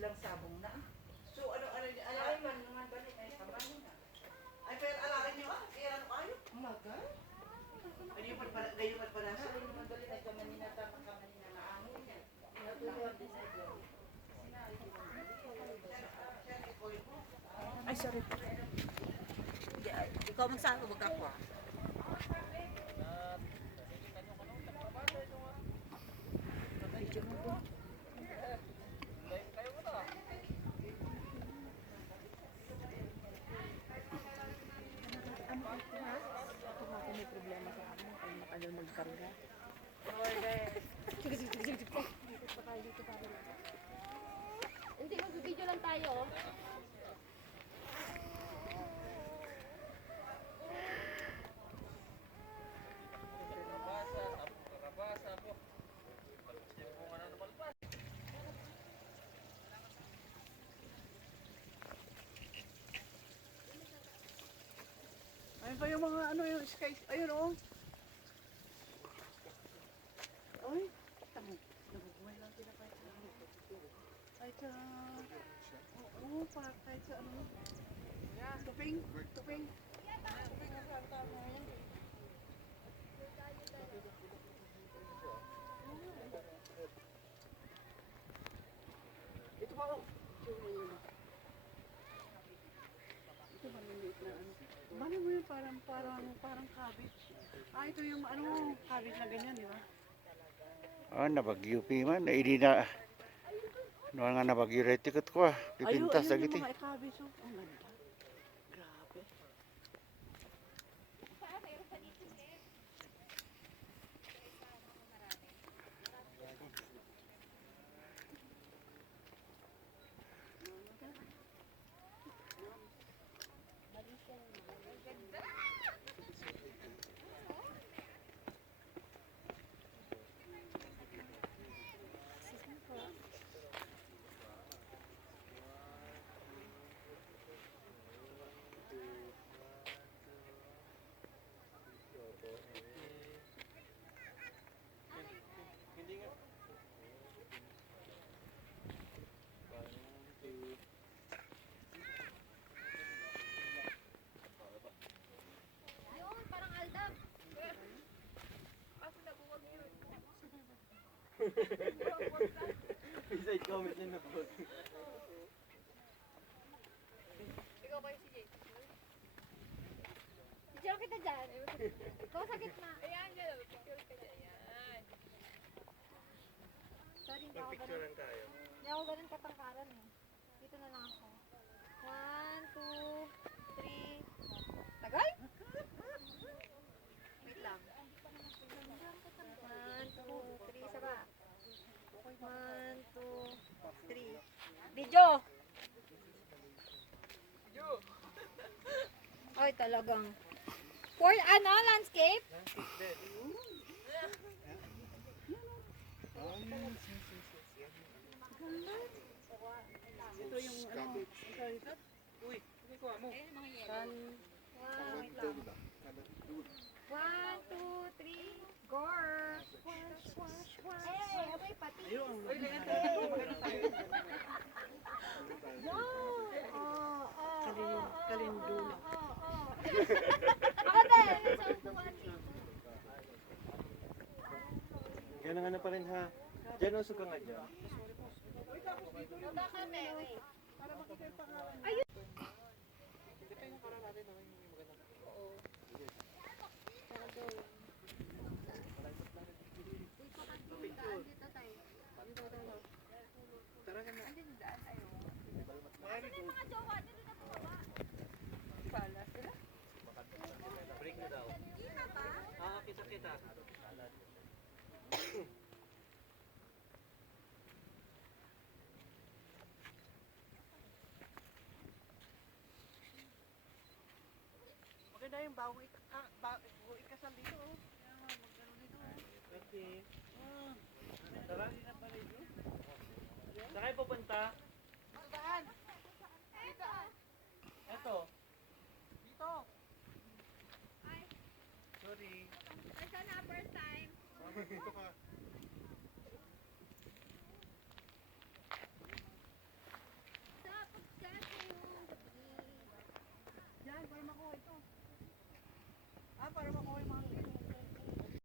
ilang sabong na. So ano alay man naman balik ay sabay na. Ay pero alakin niyo kaya ano kayo? Magal. Ano yung pala sa inyo naman dali na kamanina ta kamanina na amo niya. Natulog din sa iyo. Ay, sorry po. Ikaw magsabi, wag ako. Video mo po. Ako nga may problema sa amin. Kung makalaw magkarga. Sige. Dito tayo. Hindi, mag-video lang tayo. Ayun pa yung mga ano yung sky. Ayun oh. Ay, tamo. Nabubuhay lang sila kahit sa ano. Kahit sa... Oo, kahit sa ano. Tuping. Ito pa oh. Ito maliliit na ano. Bali mo yun parang cabbage. Ah, ito yung ano, cabbage na ganyan, di ba? Ah, nabagyo pi man. Hindi na. Ano nga nabagyo rin tikot ko ah. Pipintas ayun agad yung eh. mga cabbage. Oh. Ang ganda. Grabe. Yun, parang aldab. Ako nabuwag yun. Beside comment na nabot. Ikaw ba yung si Jay? Picture kita dyan. Ikaw sa gitna. Ayan, dyan. Picture ka dyan. Ayan. Sorry, hindi ako ganun. Picturean tayo. Hindi ako ganun katangkaran eh. Dito na lang ako. 1, 2, 3. Tagal? Wait lang. 1, 2, 3. Saba. 1, 2, 3. Video! Ay, talagang. For ano, landscape? Ito yung ano. Ito. Uy, hindi ko amo. Wait lang. 1, 2, 3. Gore! Hey, abay pati. Ayun. Uy, ganyan tayo. Maganda tayo. Kalindula. Ako din! Sa upuan dito. Ganun nga na pa rin ha. Diyan usog ka nga dyan. Baba kami, wait. Ayun. Dito tayo. Tara ka na. Ano yung mga jowa? Dito na bumaba. Break na daw. Kita ba? Ah, kita. Maganda yung bawang ikasal dito. Oh. Magano dito. Okay. Tara. Saan kayo pupunta? Saan? Eto. Dito. Sorry. Ito na, first time. Dito ka.